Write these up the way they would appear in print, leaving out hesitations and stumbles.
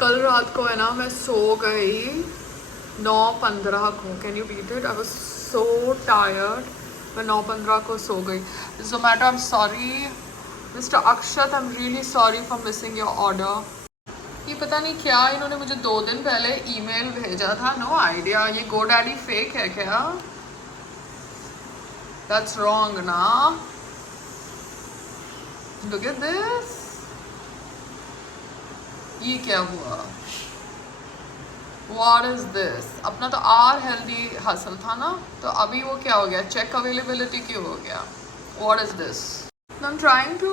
कल रात को है ना मैं सो गई 9:15 को। Can you beat it? I was so tired. मैं 9:15 को सो गई। Zomato, I am sorry mister Akshat, I am really sorry for missing your order. ये पता नहीं क्या इन्होंने मुझे 2 दिन पहले ईमेल भेजा था। No idea. ये GoDaddy फेक है क्या? दैट्स रॉन्ग ना। Look at this. ये क्या हुआ? What is this? अपना तो आर हेल्दी हसल था ना, तो अभी वो क्या हो गया? चेक अवेलेबिलिटी क्यों हो गया? What is this? I'm trying to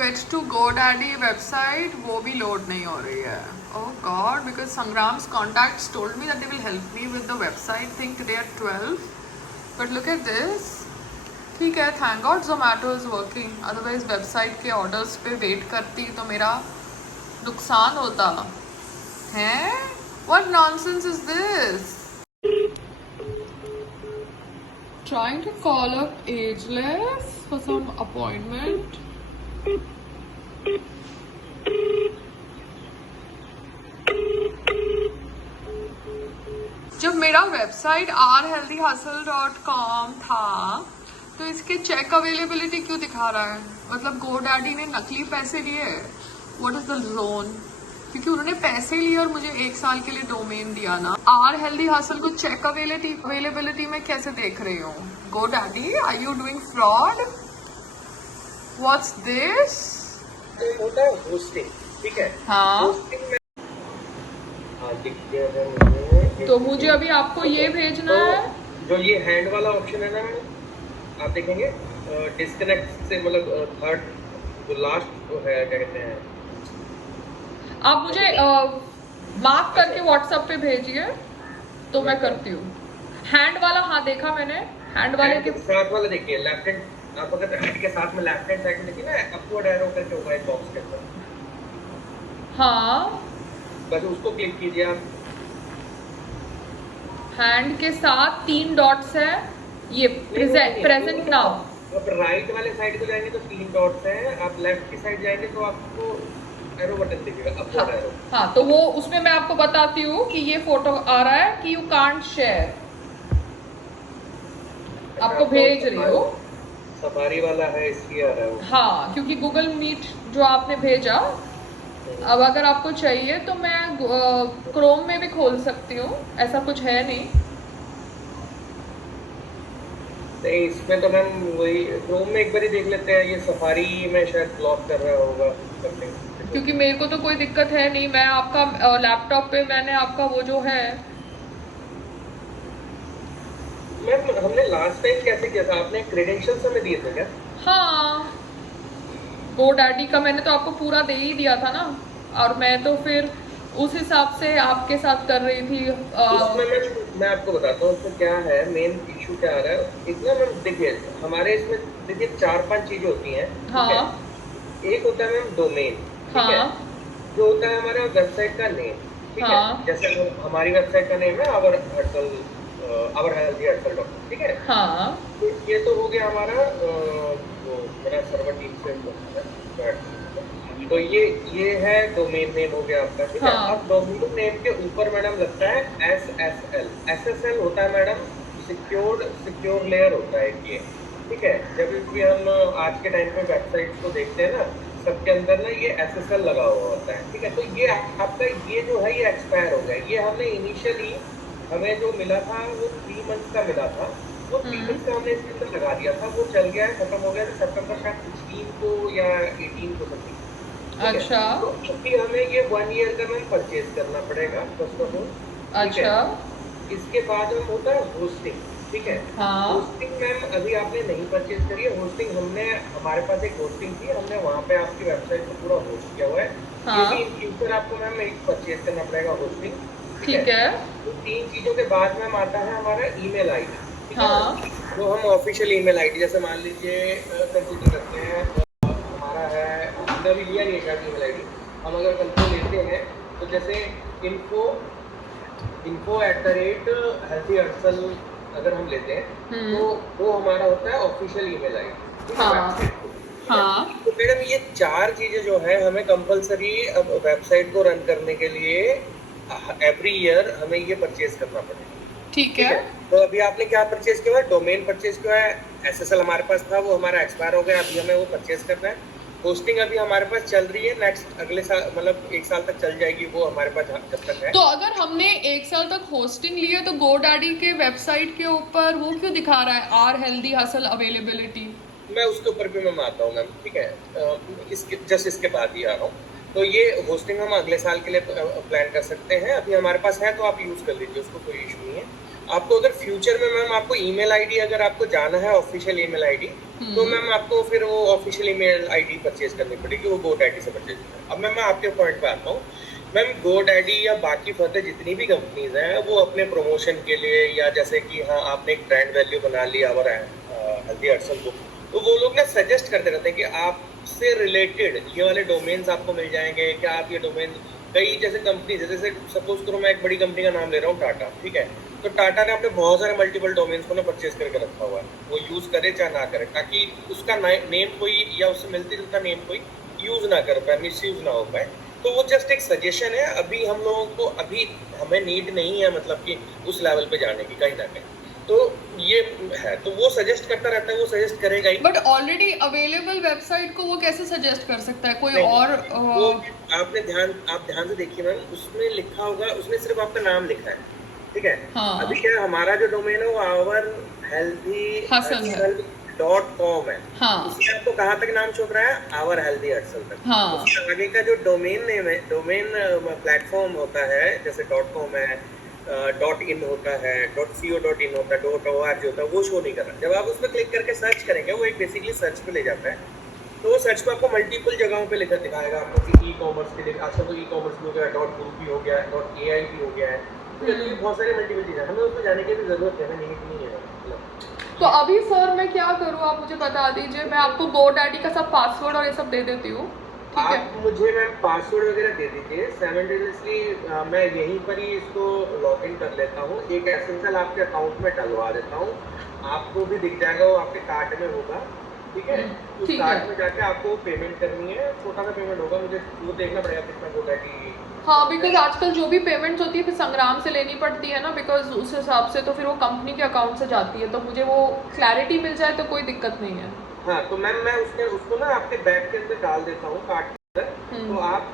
get to GoDaddy website, वो भी लोड नहीं हो रही है. Oh God, because Sangram's contacts told me that they will help me with the website thing today at 12. But look at this. ठीक है, thank God Zomato is working. Otherwise website के orders पे wait करती तो मेरा नुकसान होता है. What nonsense is this? Trying to call up Ageless for some appointment. जब मेरा वेबसाइट rhealthyhustle.com था तो इसके चेक अवेलेबिलिटी क्यों दिखा रहा है? मतलब GoDaddy ने नकली पैसे लिए? What is the zone? क्योंकि उन्होंने पैसे लिए और मुझे 1 साल के लिए डोमेन दिया ना. आर हेल्दी हसल को चेक अवेलेबिलिटी में कैसे देख रही हूँ? GoDaddy, are you doing fraud? What's this? होता है होस्टिंग, ठीक है? हाँ. होस्टिंग में दिख गया है मुझे. तो मुझे अभी आपको ये भेजना है. जो ये हैंड वाला ऑप्शन है ना मैडम, आप देखेंगे डिस्कनेक्ट से, मतलब थर्ड जो लास्ट है, क्या कहते हैं, आप मुझे मार्क करके व्हाट्सएप पे भेजिए तो मैं करती हूँ. हैंड वाला, हाँ देखा मैंने. हैंड वाले के साथ वाला देखिए, लेफ्ट हैंड, आप अगर हैंड के साथ में लेफ्ट हैंड साइड में देखिए ना, अपवर्ड एरो करके होगा एक बॉक्स के अंदर. हाँ, बस उसको क्लिक कीजिए आप. हैंड के साथ 3 डॉट्स है. ये प्रेजेंट नाउ. आप राइट वाले साइड को जाएंगे तो 3 डॉट्स हैं. आप लेफ्ट की साइड जाएंगे तो आपको एरो बटन दिखेगा, अपवर्ड एरो. हाँ, तो वो उसमें मैं आपको बताती हूँ कि ये फोटो आ रहा है कि यू कांट शेयर. आपको भेज रही हो. सफारी वाला है इसलिए आ रहा है वो. हाँ, क्योंकि गूगल मीट जो आपने भेजा, अब अगर आपको चाहिए तो मैं क्रोम में भी खोल सकती हूँ, ऐसा कुछ है नहीं. नहीं, इसमें तो मैम वही क्रोम में एक बार ही देख लेते हैं. ये सफारी में शायद ब्लॉक कर रहा होगा करने, क्योंकि मेरे को तो कोई दिक्कत है नहीं. मैं आपका लैपटॉप पे मैंने आपका वो जो है. मैम हमने लास्ट टाइम कैसे किया था? आपने क्रेडेंशियल्स हमें दिए थे क्या? हाँ, GoDaddy का मैंने तो आपको पूरा दे ही दिया था ना, और मैं तो फिर उस हिसाब से आपके साथ कर रही थी. उसमें मैं आपको बताता हूँ उसमें क्या है, मेन इशू क्या आ रहा है. इतना मैम देखिए, हमारे इसमें देखिए 4-5 चीजें होती हैं. हाँ. एक होता है मैम डोमेन, ठीक है, हाँ. जो होता है हमारे वेबसाइट का नेम, ठीक है. हाँ. जैसे हमारी वेबसाइट का नेम है आवर हेल्दी हसल, ठीक है. हाँ. तो ये तो हो गया हमारा वो मेरा सर्वर टीम से. तो ये है डोमेन नेम हो गया आपका, ठीक है. हाँ. अब डोमेन नेम के ऊपर मैडम लगता है SSL होता है मैडम, सिक्योर लेयर होता है ये, ठीक है. जब भी हम आज के टाइम पे वेबसाइट को देखते हैं ना, सबके अंदर ना ये SSL लगा हुआ होता है, ठीक है. तो ये आपका ये जो है ये एक्सपायर हो गया. ये हमने इनिशियली हमें जो मिला था वो 3 मंथ्स का मिला था. वो 3 मंथ्स का हमने इसके अंदर लगा दिया था. वो चल गया है, खत्म हो गया था सितंबर शायद 16 को या 18 को समथिंग. अच्छा. तो अभी हमें ये 1 ईयर का मैम परचेज करना पड़ेगा फर्स्ट ऑफ ऑल. अच्छा. इसके बाद में होता है होस्टिंग, ठीक है. हाँ. होस्टिंग मैम अभी आपने नहीं परचेज करी है. होस्टिंग हमारे पास एक होस्टिंग थी, हमने वहाँ पे आपकी वेबसाइट को पूरा होस्ट किया हुआ है. हाँ. ये भी इन फ्यूचर आपको मैम एक परचेज करना पड़ेगा होस्टिंग, ठीक है. तो 3 चीजों के बाद मैम आता है हमारा ईमेल आईडी, ठीक है. हाँ. तो हम ऑफिशियल ईमेल आईडी, जैसे मान लीजिए कंसिडर करते हैं हमारा है, हमने अभी लिया नहीं है ईमेल आईडी. हम अगर कंट्रोल लेते हैं तो जैसे info@healthyhustle अगर हम लेते हैं तो वो हमारा होता है ऑफिशियल ईमेल आईडी, ठीक है. हाँ तो मैडम ये 4 चीजें जो है हमें कंपलसरी अब वेबसाइट को रन करने के लिए एवरी ईयर हमें ये परचेज करना पड़ेगा। ठीक ठीक है। है, तो अभी आपने क्या परचेज किया है? डोमेन परचेज किया है। एसएसएल हमारे पास था, वो हमारा एक्सपायर हो गया, अभी हमें वो परचेज करना है। होस्टिंग अभी हमारे पास चल रही है, नेक्स्ट अगले साल मतलब 1 साल तक चल जाएगी वो हमारे पास जब तक है। तो अगर हमने 1 साल तक होस्टिंग ली है तो गोडैडी के वेबसाइट के ऊपर वो क्यों दिखा रहा है आर हेल्दी हसल अवेलेबिलिटी? मैं उसके ऊपर भी मैं आता हूँ मैम, ठीक है। इसके जस्ट इसके बाद ही आ रहा हूँ। तो ये होस्टिंग हम अगले साल के लिए प्लान कर सकते हैं, अभी हमारे पास है तो आप यूज़ कर लीजिए, उसको कोई इशू नहीं है। आपको अगर फ्यूचर में मैम आपको ईमेल आईडी अगर आपको जाना है ऑफिशियल ईमेल आईडी, तो मैम आपको फिर वो ऑफिशियल ईमेल आईडी परचेज करनी पड़ेगी, वो गोडैडी से परचेज करना है। अब मैं आपके पॉइंट पे आता हूँ। मैम गोडैडी या बाकी फर्दर जितनी भी कंपनीज हैं वो अपने प्रमोशन के लिए या जैसे कि हाँ आपने एक ब्रांड वैल्यू बना ली और हेल्दी हर्सल को, तो वो लोग ना सजेस्ट करते रहते हैं कि आपसे रिलेटेड ये वाले डोमेन्स आपको मिल जाएंगे क्या, आप ये डोमेन कई जैसे कंपनीज है, जैसे सपोज करो मैं एक बड़ी कंपनी का नाम ले रहा हूँ टाटा, ठीक है। तो टाटा ने अपने बहुत सारे मल्टीपल डोमेन्स को ना परचेज करके रखा हुआ है, वो यूज करे चाहे ना करे, ताकि उसका नेम कोई या उससे मिलती जुलता नेम कोई यूज ना कर पाए, मिस यूज ना हो पाए। तो वो जस्ट एक सजेशन है, अभी हम लोगों को अभी हमें नीड नहीं है मतलब कि उस लेवल पे जाने की कहीं ना कहीं, तो ये है, तो वो सजेस्ट करता रहता है, वो सजेस्ट करेगा ही। बट ऑलरेडी अवेलेबल वेबसाइट को वो कैसे सजेस्ट कर सकता है कोई नहीं, और वो आप ध्यान से देखिए मैम, उसमें लिखा होगा, उसने सिर्फ आपका नाम लिखा है, ठीक है। हाँ अभी क्या है, हमारा जो डोमेन है वो आवर हेल्दी हसल है। .com है। हाँ उसमें आपको कहाँ तक नाम छुप रहा है? आवर हेल्दी हर्सल तक। हाँ उसके आगे का जो डोमेन नेम है, डोमेन प्लेटफॉर्म होता है, जैसे .com है, .in होता है, .co.in होता है, .org होता है, वो शो नहीं कर रहा। जब आप उस पर क्लिक करके सर्च करेंगे, वो एक बेसिकली सर्च पे ले जाता है। तो वो सर्च पे आपको मल्टीपल जगहों पे लिखा दिखाएगा आपको कि ई कॉमर्स के लिए, आजकल तो ई कॉमर्स भी हो गया, .group भी हो गया है, .ai भी हो गया है, तो जल्दी बहुत सारी मल्टीपल चीज़ें, हमें उसमें जाने की भी ज़रूरत है, हमें नीड नहीं है मतलब। तो अभी सर मैं क्या करूँ आप मुझे बता दीजिए, मैं आपको गोडैडी का सब पासवर्ड और ये सब दे देती हूँ, ठीक है। आप मुझे मैम पासवर्ड वगैरह दे दीजिए, साइमल्टेनियसली मैं यहीं पर ही इसको लॉग इन कर लेता हूँ, एक एसेंशियल आपके अकाउंट में डलवा देता हूँ, आपको भी दिख जाएगा, वो आपके कार्ड में होगा, ठीक है। उस ठीक कार्ड है। में जाके आपको पेमेंट करनी है, छोटा सा पेमेंट होगा, मुझे वो देखना पड़ेगा कितना गोडैडी। हाँ बिकॉज आजकल जो भी पेमेंट्स होती है फिर संग्राम से लेनी पड़ती है ना, बिकॉज उस हिसाब से तो फिर वो कंपनी के अकाउंट से जाती है, तो मुझे वो क्लैरिटी मिल जाए तो कोई दिक्कत नहीं है। हाँ, तो मैम मैं उसको ना आपके बैग के अंदर डाल देता हूँ कार्ड के अंदर, तो आप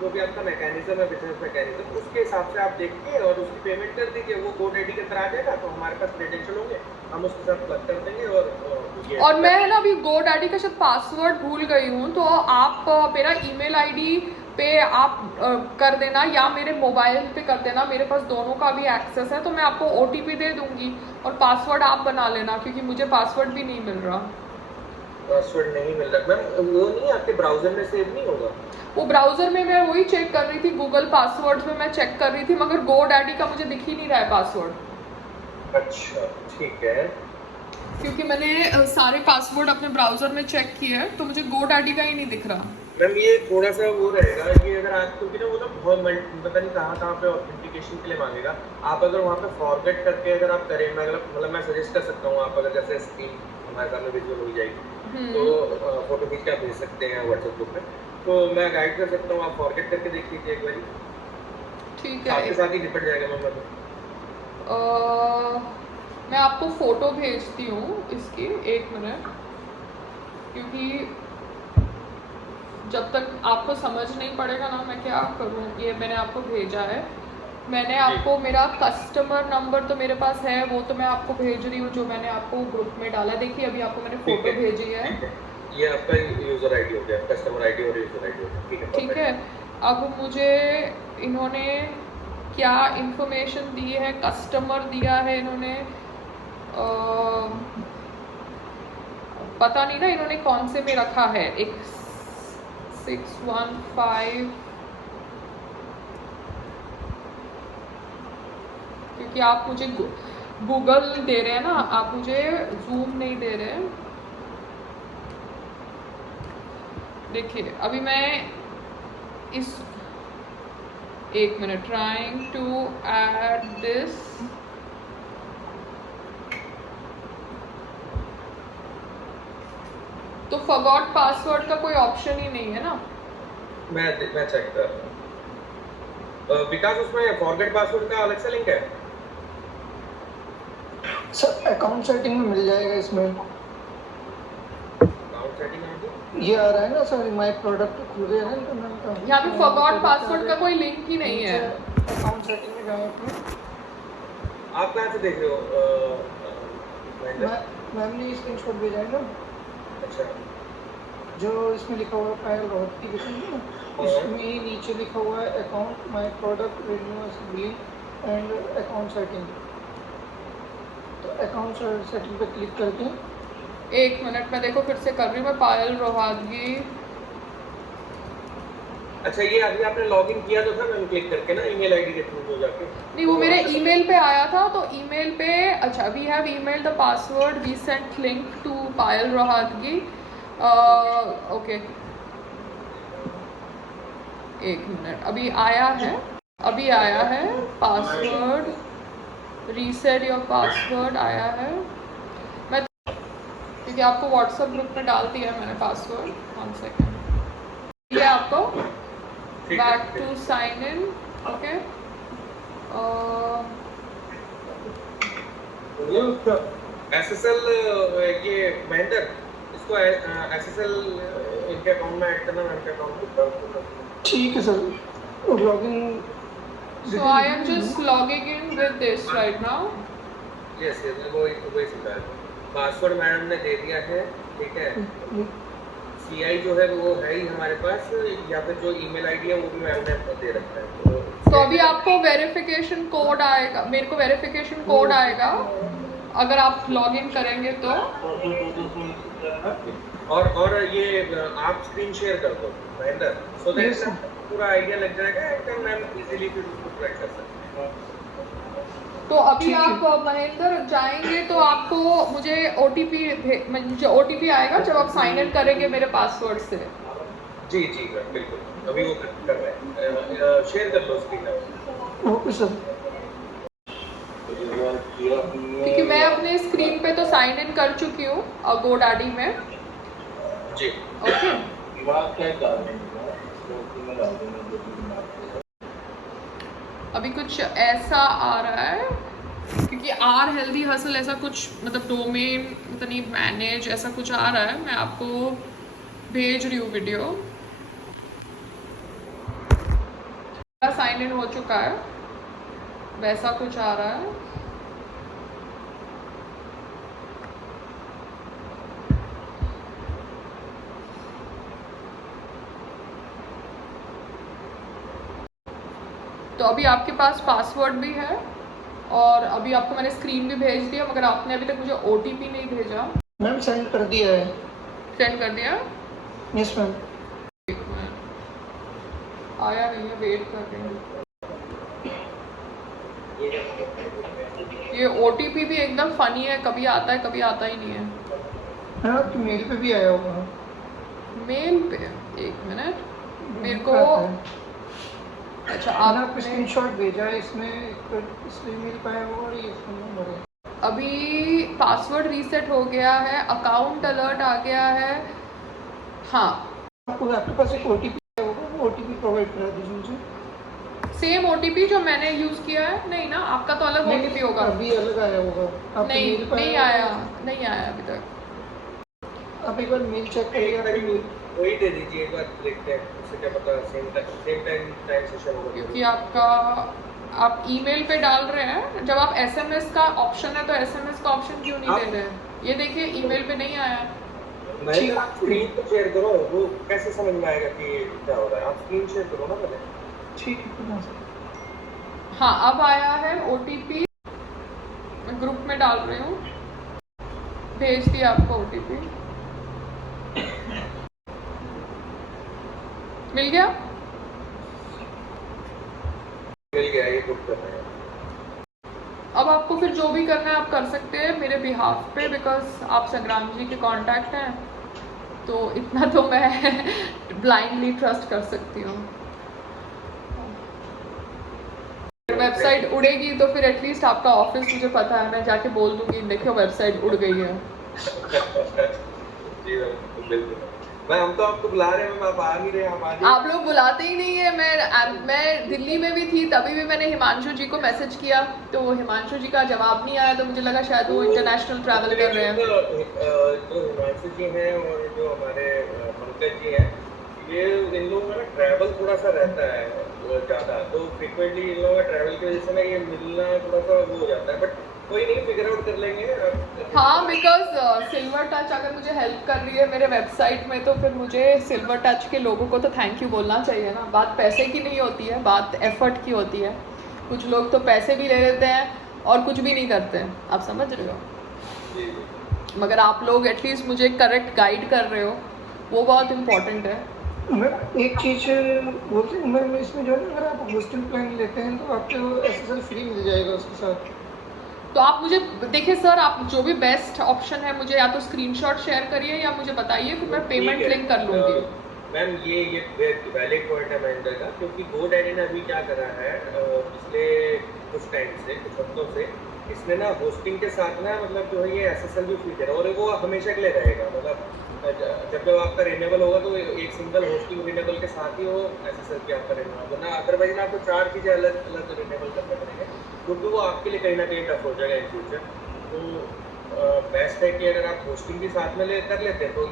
जो भी आपका मैकेनिज्म है, बिजनेस मैकेनिज्म, उसके हिसाब से आप देखिए और उसकी पेमेंट कर दीजिए, वो गोडैडी के अंदर आ जाएगा, तो हमारे पास क्रेडेंशियल होंगे, हम उसके साथ प्लग कर देंगे और मैं ना अभी गोडैडी का शायद पासवर्ड भूल गई हूँ, तो आप मेरा ईमेल आईडी पे आप कर देना या मेरे मोबाइल पे कर देना, मेरे पास दोनों का भी एक्सेस है, तो मैं आपको ओटीपी दे दूंगी और पासवर्ड आप बना लेना, क्योंकि मुझे पासवर्ड भी नहीं मिल रहा। पासवर्ड नहीं मिल रहा मैम, वो नहीं आपके ब्राउजर में सेव नहीं होगा? वो ब्राउजर में मैं वही चेक कर रही थी, गूगल पासवर्ड्स में मैं चेक कर रही थी, मगर गोडैडी का मुझे दिख ही नहीं रहा है पासवर्ड। अच्छा ठीक है। क्योंकि मैंने सारे पासवर्ड अपने ब्राउजर में चेक किए हैं, तो मुझे गोडैडी का ही नहीं दिख रहा। मैम ये थोड़ा सा वो रहेगा कि अगर आप, क्योंकि ना वो ना बहुत पता नहीं कहाँ पे ऑथेंटिकेशन के लिए मांगेगा, आप अगर वहाँ पे फॉरगेट करके अगर आप करें, मैं अगर मतलब मैं सजेस्ट कर सकता हूँ, आप अगर जैसे स्क्रीन हमारे सामने विजुअल हो जाएगी तो फोटो खींच के आप भेज सकते हैं व्हाट्सएप ग्रुप में, तो मैं गाइड कर सकता हूँ, आप फॉरगेट करके देख लीजिए एक बार, ठीक है। आपके साथ ही निपट जाएगा मैम। मैं आपको फ़ोटो भेजती हूँ इसकी, 1 मिनट, क्योंकि जब तक आपको समझ नहीं पड़ेगा ना मैं क्या करूँ। ये मैंने आपको भेजा है, मैंने आपको मेरा कस्टमर नंबर तो मेरे पास है, वो तो मैं आपको भेज रही हूँ, जो मैंने आपको ग्रुप में डाला, देखिए अभी आपको मैंने फ़ोटो भेजी है। ये आपका यूज़र आईडी हो गया, कस्टमर आईडी और यूज़र आईडी हो गया, ठीक है। ठीक है, अब मुझे इन्होंने क्या इन्फॉर्मेशन दी है, कस्टमर दिया है इन्होंने, पता नहीं ना इन्होंने कौन से में रखा है, एक 615, क्योंकि आप मुझे गूगल दे रहे हैं ना, आप मुझे जूम नहीं दे रहे हैं। देखिए अभी मैं इस 1 minute, trying to add this, तो फॉरगॉट पासवर्ड का कोई ऑप्शन ही नहीं है ना? मैं चेक कर रहा हूँ। विकास उसमें फॉरगेट पासवर्ड का अलग से लिंक है? सर अकाउंट सेटिंग में मिल जाएगा इसमें। अकाउंट सेटिंग में भी ये आ रहा है ना सर, माय प्रोडक्ट खुल गया है ना मैम का। यहाँ पे फॉरगॉट पासवर्ड का कोई लिंक ही नहीं है। अकाउंट सेटिंग में जाए तो आप कहाँ से देख रहे हो? मैम ने स्क्रीनशॉट भेजा है ना, अच्छा, जो इसमें लिखा हुआ है फाइल रोड की किसी में, इसमें ही नीचे लिखा हुआ है account my product renewals billing and account setting. तो अकाउंट सेटिंग पे क्लिक करके 1 मिनट में देखो फिर से कर रही हूँ मैं। पायल रोहातगी। अच्छा, ये अभी आपने लॉगिन किया तो था मैम क्लिक करके ना ईमेल आईडी के थ्रू हो जाके? नहीं, वो मेरे ईमेल पे आया था, तो ईमेल पे अच्छा we have email the password we sent link to Payal Rohatgi. Okay 1 minute, अभी आया है पासवर्ड रीसेट योर पासवर्ड आया है। मैं क्योंकि आपको व्हाट्सएप ग्रुप में डाल दिया है मैंने पासवर्ड। 1 सेकेंड, ये आपको back to sign in. Okay SSL ये महेंद्र, इसको SSL इनके अकाउंट में ऐड करना, इनके अकाउंट में। ठीक है sir, login. So I am just logging in with this right now. Yes वही सिखा है। पासवर्ड मैडम ने दे दिया है, ठीक है। CI जो है वो है ही हमारे पास, या फिर जो ईमेल आईडी है वो भी मैम ने दे रखा है। तो अभी आपको वेरिफिकेशन कोड आएगा, मेरे को वेरिफिकेशन कोड आएगा अगर आप लॉग इन करेंगे तो। और ये आप स्क्रीन शेयर कर दो महेंद्र, सो दैट पूरा आइडिया लग जाएगा एंड मैम इजीली फिर उसको ट्रैक कर सकते हैं। तो अभी आप महेंद्र जाएंगे तो आपको मुझे OTP आएगा जब आप साइन इन करेंगे मेरे पासवर्ड से। जी बिल्कुल, अभी वो कर रहे हैं। शेयर कर लो स्क्रीन। Okay sir. क्योंकि मैं अपने स्क्रीन पे तो साइन इन कर चुकी हूँ GoDaddy में। जी ओके अभी कुछ ऐसा आ रहा है क्योंकि आर हेल्दी हसल ऐसा कुछ मतलब डोमेन इतनी मैनेज ऐसा कुछ आ रहा है। मैं आपको भेज रही हूँ वीडियो। साइन इन हो चुका है, वैसा कुछ आ रहा है। तो अभी आपके पास पासवर्ड भी है और अभी आपको मैंने स्क्रीन भी भेज दिया, मगर आपने अभी तक मुझे OTP नहीं भेजा। मैम सेंड कर दिया है। सेंड कर दिया? Yes ma'am. आया नहीं है, वेट कर रही हूँ। ये OTP भी एकदम फनी है, कभी आता है कभी आता ही नहीं है। हाँ, आपकी मेल पे भी आया होगा। मेल पे 1 मिनट मेरे को। अच्छा आपने स्क्रीनशॉट भेजा है, इसमें ईमेल का है वो और ये फोन नंबर है। अभी पासवर्ड रीसेट हो गया है, अकाउंट अलर्ट आ गया है। हाँ आपके पास एक OTP होगा, वो OTP प्रोवाइड करा दीजिए मुझे। सेम OTP जो मैंने यूज किया है? नहीं ना, आपका तो अलग OTP होगा। अभी अलग आया होगा। नहीं आया अभी तक। आप एक बार मेल चेक करिए। वही दे दीजिए, एक बार देखते हैं उससे क्या पता सेम टाइम सेशन होगा। क्योंकि आप ईमेल पे डाल रहे हैं, जब आप SMS का ऑप्शन है तो SMS का ऑप्शन क्यों नहीं दे रहे हैं? ये देखिए ईमेल पे नहीं आया। मैं स्क्रीन तो शेयर करो, वो कैसे समझ में आएगा कि क्या हो रहा है? आप स्क्रीन शेयर करो ना पहले। ठीक है। हाँ अब आया है OTP, मैं ग्रुप में डाल रही हूँ, भेज दिया आपको OTP। मिल गया? मिल गया, ये बुक कर रहे हैं। अब आपको फिर जो भी करना है आप कर सकते हैं मेरे बिहाफ पे, बिकॉज आप संग्राम जी के कांटेक्ट हैं, तो इतना तो मैं ब्लाइंडली ट्रस्ट कर सकती हूँ। वेबसाइट उड़ेगी तो फिर एटलीस्ट आपका ऑफिस मुझे पता है, मैं जाके बोल दूंगी देखो वेबसाइट उड़ गई है। जी बिल्कुल। मैम हम तो आपको बुला रहे हैं मैम, आप आ नहीं रहे, हम आ जाइए। आप लोग बुलाते ही नहीं है। मैं दिल्ली में भी थी, तभी भी मैंने हिमांशु जी को मैसेज किया, तो हिमांशु जी का जवाब नहीं आया, तो मुझे लगा शायद वो इंटरनेशनल ट्रैवल कर रहे हैं। जो हिमांशु जी हैं और जो हमारे पंकज जी हैं, ये इन लोगों का ना ट्रैवल थोड़ा सा रहता है ज़्यादा, तो फ्रिक्वेंटली इन लोगों का ट्रैवल की वजह से ना ये मिलना थोड़ा सा वो हो जाता है, बट कोई नहीं, फिगर आउट कर लेंगे। हाँ, बिकॉज सिल्वर टच अगर मुझे हेल्प कर रही है मेरे वेबसाइट में, तो फिर मुझे सिल्वर टच के लोगों को तो थैंक यू बोलना चाहिए ना। बात पैसे की नहीं होती है, बात एफर्ट की होती है। कुछ लोग तो पैसे भी ले लेते हैं और कुछ भी नहीं करते हैं, आप समझ रहे हो। जी जी। मगर आप लोग एटलीस्ट मुझे करेक्ट गाइड कर रहे हो, वो बहुत इम्पोर्टेंट है। मैं एक चीज़ बोलते हैं, मैं इसमें जो है ना, अगर आप होस्टल प्लान लेते हैं तो आपको SSL फ्री मिल जाएगा उसके साथ। तो आप मुझे देखिए सर, आप जो भी बेस्ट ऑप्शन है मुझे या तो स्क्रीनशॉट शेयर करिए या मुझे बताइए, फिर मैं पेमेंट लिंक कर लूँगी। मैम ये वैलिड पॉइंट है महेंद्र का, क्योंकि GoDaddy ने अभी क्या करा है पिछले कुछ टाइम से, कुछ हफ्तों से, इसने ना होस्टिंग के साथ ना मतलब जो है ये SSL भी फ्री दे रहा है, और वो हमेशा के लिए रहेगा। मतलब जब जब आपका रिन्यूएबल होगा तो एक सिंगल होस्टिंग रिन्यूएबल के साथ ही वो SSL भी आपका रिन्यूएबल होगा ना, अदरवाइज आपको 4 चीज़ें अलग अलग रिन्यूएबल करने पड़ेंगे, क्योंकि वो आपके लिए कहीं ना कहीं टफ हो जाएगा इन फ्यूचर। तो बेस्ट है कि अगर आप होस्टिंग भी साथ में कर लेते हैं तो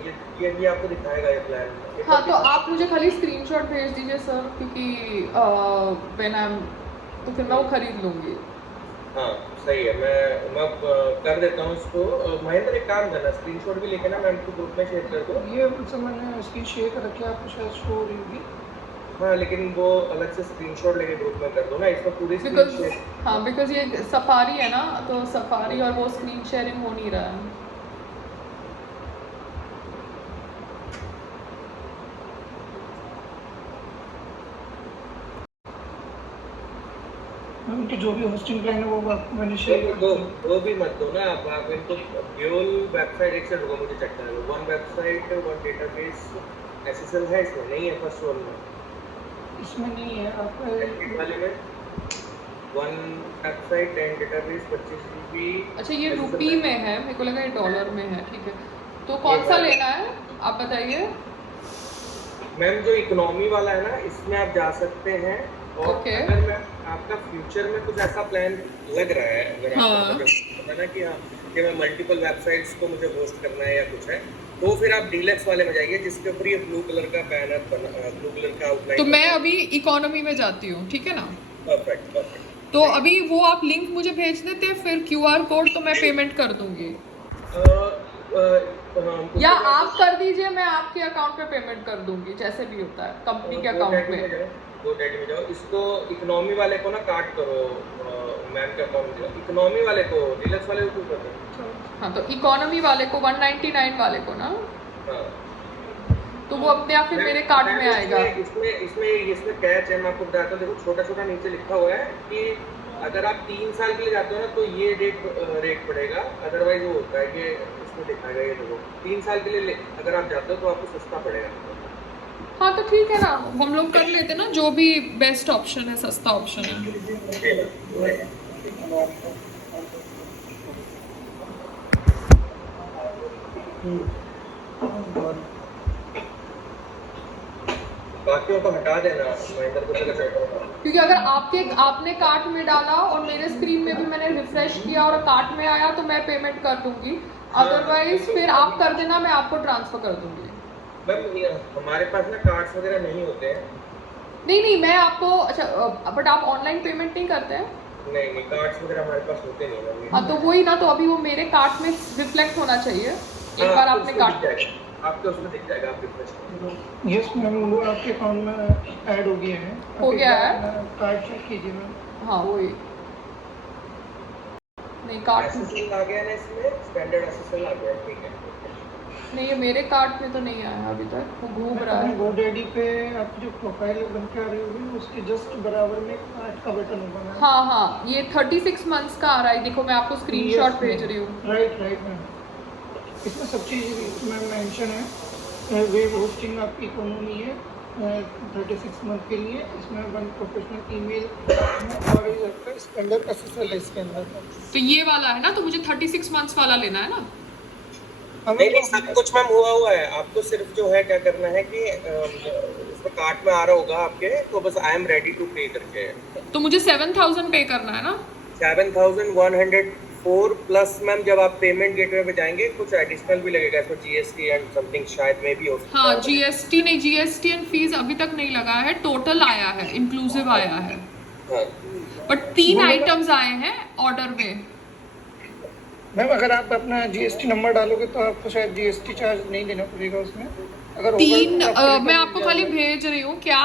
ये भी आपको दिखाएगा ये प्लान। हाँ, तो आप मुझे खाली स्क्रीनशॉट भेज दीजिए सर, क्योंकि व्हेन आई एम, तो फिर मैं वो खरीद लूँगी। हाँ सही है, मैं कर देता हूँ इसको। महेंद्र एक काम करना, स्क्रीनशॉट भी लेके ना मैम को ग्रुप में शेयर कर दो। ये मतलब मैंने उसकी शेयर कर रखी है, आपको शायद शो हो रही होगी। हाँ, लेकिन वो अलग से स्क्रीनशॉट लेके ग्रुप में कर दो ना, इसमें पूरी स्क्रीन बिकॉज शेयर। हाँ, बिकॉज ये सफारी है ना, तो सफारी और वो स्क्रीन शेयरिंग हो नहीं रहा है। उनकी जो भी होस्टिंग प्लान है वो आपको मैंने शेयर कर वो दी। वो भी मत दो ना, आप इनको ड्यूल वेबसाइट एक से होगा, मुझे चेक करना है। One website one database SSL है इसमें, नहीं है फर्स्ट वन में, इसमें नहीं है आपका सेकंड वाले में वन वेबसाइट 10 डेटाबेस 25 GB। अच्छा, ये रुपी में है, मेरे को लगा ये डॉलर में है। ठीक है, तो कौन सा लेना है आप बताइए। मैम जो इकोनॉमी वाला है ना, इसमें आप जा सकते हैं, और ओके। अगर मैम आपका फ्यूचर में कुछ ऐसा प्लान लग रहा है, अगर हाँ। आपको पता ना कि हाँ कि मैं मल्टीपल वेबसाइट्स को मुझे होस्ट करना है या कुछ है, तो फिर आप डीलक्स वाले में जाइए, जिसके ऊपर ये ब्लू कलर का बैनर बना, ब्लू कलर का आउटलाइन। तो मैं अभी इकोनॉमी में जाती हूँ, ठीक है ना। Perfect perfect. तो अभी वो आप लिंक मुझे भेज देते, फिर QR कोड तो मैं पेमेंट कर दूंगी, या आप कर दीजिए, मैं आपके अकाउंट पे पेमेंट कर दूंगी, जैसे भी होता है कंपनी के अकाउंट में। GoDaddy में जाओ, इसको इकोनॉमी वाले को ना काट करो, मैम के अकाउंट में इकोनॉमी वाले को, डीलक्स वाले को क्यों कर रहे हो? हाँ, तो इकोनॉमी वाले को 199 वाले को ना, हाँ, तो वो अपने आप फिर मेरे कार्ड में आएगा। इसमें कैच है, मैं आपको बताता हूँ, देखो छोटा छोटा नीचे लिखा हुआ है कि अगर आप 3 साल के लिए जाते हो ना तो ये रेट पड़ेगा, अदरवाइज वो होता है कि इसमें दिखाएगा, ये देखो 3 साल के लिए अगर आप जाते हो तो आपको सस्ता पड़ेगा। हाँ, तो ठीक है ना, हम लोग कर लेते ना, जो भी बेस्ट ऑप्शन है, सस्ता ऑप्शन है। बाकियों को हटा देना, महेंद्र को लगा चलता। क्योंकि अगर आपने कार्ट में डाला और मेरे स्क्रीन में भी मैंने रिफ्रेश किया और कार्ट में आया, तो मैं पेमेंट कर दूंगी, अदरवाइज फिर आप कर देना, मैं आपको ट्रांसफर कर दूंगी। मैम हमारे पास ना कार्ड्स वगैरह नहीं होते हैं। नहीं, मैं आपको, अच्छा, बट आप ऑनलाइन पेमेंट नहीं करते हैं। नहीं, कार्ड्स वगैरह हमारे पास होते नहीं है। हाँ, तो वही ना, तो अभी वो मेरे कार्ट में रिफ्लेक्ट होना चाहिए, एक बार आपने कार्ट, आपके उसमें दिख जाएगा, आप रिफ्रेश करो। यस मैम, वो आपके अकाउंट में ऐड हो गया है। हो गया है? कार्ड चेक कीजिए मैम। हाँ वही, नहीं कार्ट SSL आ गया ना इसमें, स्टैंडर्ड SSL आ गया, ठीक है। नहीं, ये मेरे कार्ट में तो नहीं आया अभी तक, वो घूम रहा है। GoDaddy पे आपकी जो प्रोफाइल बन के आ रही होगी, उसके जस्ट बराबर में कार्ड का बटन होगा। हाँ, ये 36 मंथ्स का आ रहा है, देखो मैं आपको स्क्रीनशॉट भेज रही हूँ। राइट मैम, इसमें सब चीज़ इसमें मेंशन है। वेब होस्टिंग आपकी इकोनॉमी है 36 मंथ के लिए, इसमें वन प्रोफेशनल ईमेल और ये आपका स्टैंडर्ड SSL है इसके अंदर। तो ये वाला है ना, तो मुझे 36 मंथ्स वाला लेना है ना। नहीं नहीं, सब कुछ मैम हुआ है। आपको सिर्फ जो है क्या करना है कि उसमें कार्ट में आ रहा होगा आपके, तो बस आई एम रेडी टू पे करके तो मुझे 7,000 पे करना है ना? 7,104 प्लस मैम जब आप पेमेंट गेटवे पे जाएंगे कुछ एडिशनल भी लगेगा इसमें, जीएसटी एंड समथिंग शायद में भी हो सकता हाँ, है। जीएसटी नहीं, जीएसटी एंड फीस अभी तक नहीं लगा है, टोटल आया है, इंक्लूसिव आया है। हाँ बट 3 बोलो ना। आइटम्स आए हैं ऑर्डर में। मैम अगर आप अपना जीएसटी नंबर डालोगे तो आपको शायद जीएसटी चार्ज नहीं देना पड़ेगा उसमें, अगर होगा 3 तो आपको मैं रिटर्न आपको मिल खाली जाएगा। भेज रही हूँ क्या